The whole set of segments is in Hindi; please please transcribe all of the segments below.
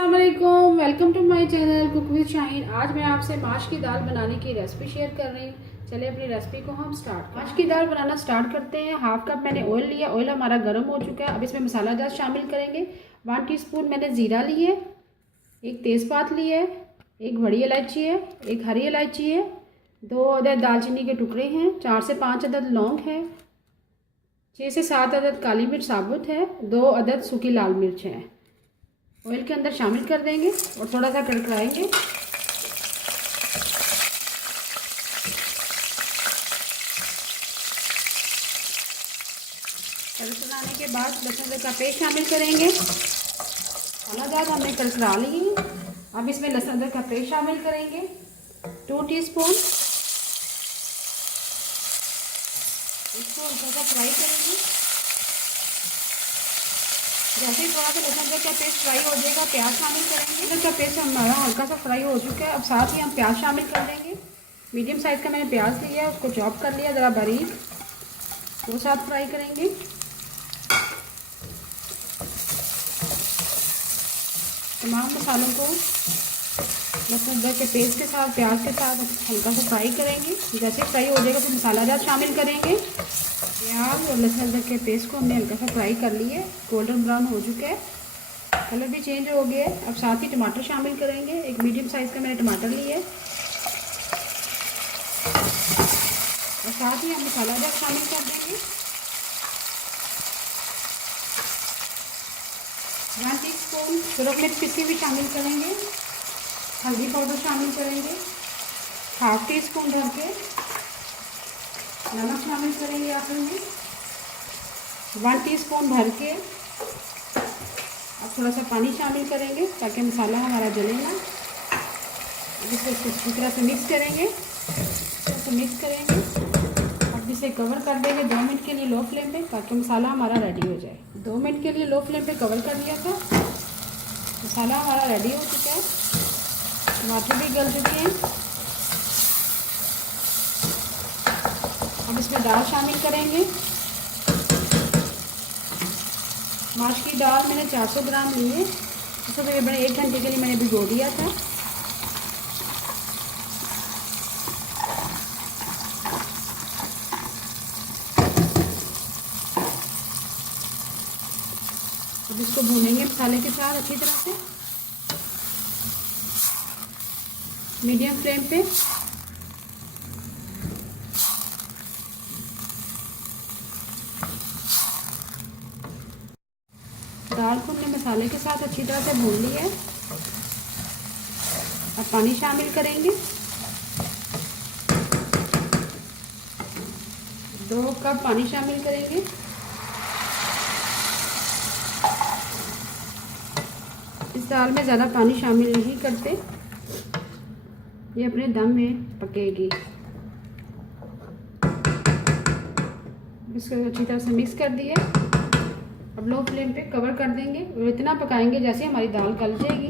अस्सलाम वालेकुम, welcome to my channel cook with Shaheen. आज मैं आपसे माश की दाल बनाने की रेसिपी शेयर कर रही हूँ। चलिए अपनी रेसिपी को हम स्टार्ट। माश की दाल बनाना स्टार्ट करते हैं। हाफ कप मैंने ऑयल लिया, ऑयल हमारा गर्म हो चुका है। अब इसमें मसाला जात शामिल करेंगे। 1 टीस्पून मैंने ज़ीरा लिए, एक तेज़पात ली है, एक बड़ी इलायची है, एक हरी इलायची है, 2 अदद दालचीनी के टुकड़े हैं, 4 से 5 अदद लौंग है, 6 से 7 अदद काली मिर्च साबुत है, 2 अदद सूखी लाल मिर्च है। ऑयल के अंदर शामिल कर देंगे और थोड़ा सा कड़कड़ाएंगे। कड़कड़ाने के बाद लहसुन का पेस्ट शामिल करेंगे। मसाला जात हमने कड़कड़ा ली। अब इसमें लहसुन का पेस्ट शामिल करेंगे 2 टीस्पून। इसको हल्का सा फ्राई करेंगे। जैसे ही थोड़ा सा लहसुन का पेस्ट फ्राई हो जाएगा, प्याज शामिल करेंगे। लहसुन का पेस्ट हमारा हल्का सा फ्राई हो चुका है। अब साथ ही हम प्याज शामिल कर देंगे। मीडियम साइज़ का मैंने प्याज लिया है, उसको चॉप कर लिया ज़रा बारीक, वो साथ फ्राई करेंगे। तमाम मसालों को लहसुन अदरक के पेस्ट के साथ, प्याज के साथ हल्का सा फ्राई करेंगे। जैसे फ्राई हो जाएगा फिर मसाला जात शामिल करेंगे। प्याज और लहसुन अदरक के पेस्ट को हमने हल्का सा फ्राई कर लिया है, गोल्डन ब्राउन हो चुका है, कलर भी चेंज हो गया है। अब साथ ही टमाटर शामिल करेंगे। एक मीडियम साइज़ का मैंने टमाटर लिया है और साथ ही हम मसाला जात शामिल कर देंगे। 1 टीस्पून सुरख मिर्च पिसी भी शामिल करेंगे। हल्दी पाउडर शामिल करेंगे। 1/2 टीस्पून भर के नमक शामिल करेंगे आखिर में। 1 टीस्पून भर के अब थोड़ा सा पानी शामिल करेंगे ताकि मसाला हमारा जले ना। इसको अच्छी तरह से मिक्स करेंगे, अब इसे कवर कर देंगे 2 मिनट के लिए लो फ्लेम पे, ताकि मसाला हमारा रेडी हो जाए। 2 मिनट के लिए लो फ्लेम पे कवर कर दिया था। मसाला हमारा रेडी हो चुका है, टमाटर भी गल चुके हैं। अब इसमें दाल शामिल करेंगे। माश की दाल मैंने 400 ग्राम ली है। इसको तकरीबन 1 घंटे के लिए मैंने भिगो दिया था। अब इसको भूनेंगे मसाले के साथ अच्छी तरह से, मीडियम फ्लेम पे। दाल को हमने मसाले के साथ अच्छी तरह से भून लिया है। अब पानी शामिल करेंगे। 2 कप पानी शामिल करेंगे। इस दाल में ज़्यादा पानी शामिल नहीं करते, ये अपने दम में पकेगी। इसको अच्छी तरह से मिक्स कर दिया। अब लो फ्लेम पे कवर कर देंगे और इतना पकाएंगे जैसे हमारी दाल गल जाएगी,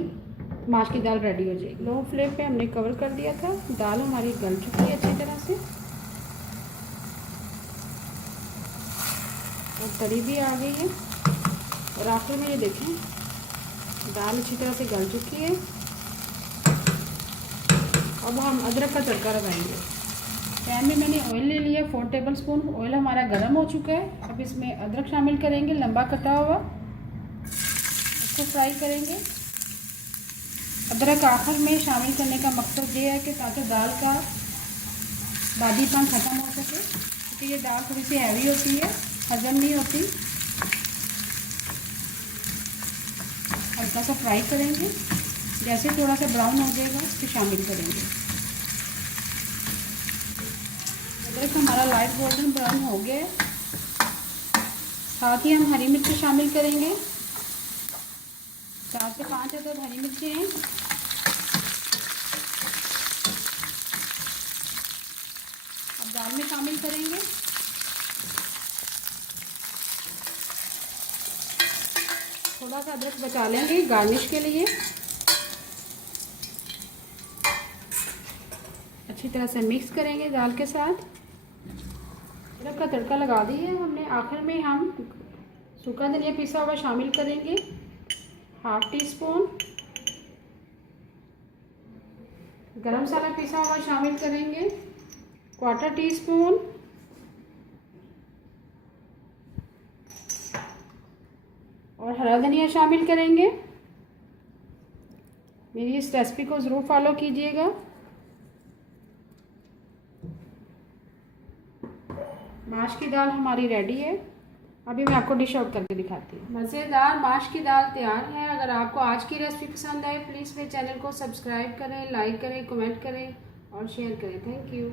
माश की दाल रेडी हो जाएगी। लो फ्लेम पे हमने कवर कर दिया था। दाल हमारी गल चुकी है अच्छी तरह से और तरी भी आ गई है। और आखिर में ये देखें, दाल अच्छी तरह से गल चुकी है। अब हम अदरक का तड़का लगाएंगे। पैन में मैंने ऑयल ले लिया 4 टेबल स्पून। ऑयल हमारा गर्म हो चुका है। अब इसमें अदरक शामिल करेंगे, लंबा कटा हुआ, उसको फ्राई करेंगे। अदरक आखिर में शामिल करने का मकसद ये है कि ताकि दाल का बादीपन ख़त्म हो सके, क्योंकि ये दाल थोड़ी सी हैवी होती है, हजम नहीं होती। हल्का सा फ्राई करेंगे। जैसे थोड़ा सा ब्राउन हो जाएगा इसको शामिल करेंगे। अदरक हमारा लाइट गोल्डन ब्राउन हो गया है। साथ ही हम हरी मिर्ची शामिल करेंगे। 4 से 5 अदद हरी मिर्ची हैं। अब दाल में शामिल करेंगे। थोड़ा सा अदरक बचा लेंगे गार्निश के लिए। अच्छी तरह से मिक्स करेंगे दाल के साथ। अदरक का तड़का लगा दिए हमने। आखिर में हम सूखा धनिया पिसा हुआ शामिल करेंगे, 1/2 टीस्पून। गरम मसाला पिसा हुआ शामिल करेंगे, 1/4 टीस्पून। और हरा धनिया शामिल करेंगे। मेरी इस रेसिपी को ज़रूर फॉलो कीजिएगा। माश की दाल हमारी रेडी है। अभी मैं आपको डिश आउट करके दिखाती हूँ। मज़ेदार माश की दाल तैयार है। अगर आपको आज की रेसिपी पसंद आए प्लीज़ मेरे चैनल को सब्सक्राइब करें, लाइक करें, कमेंट करें और शेयर करें। Thank you.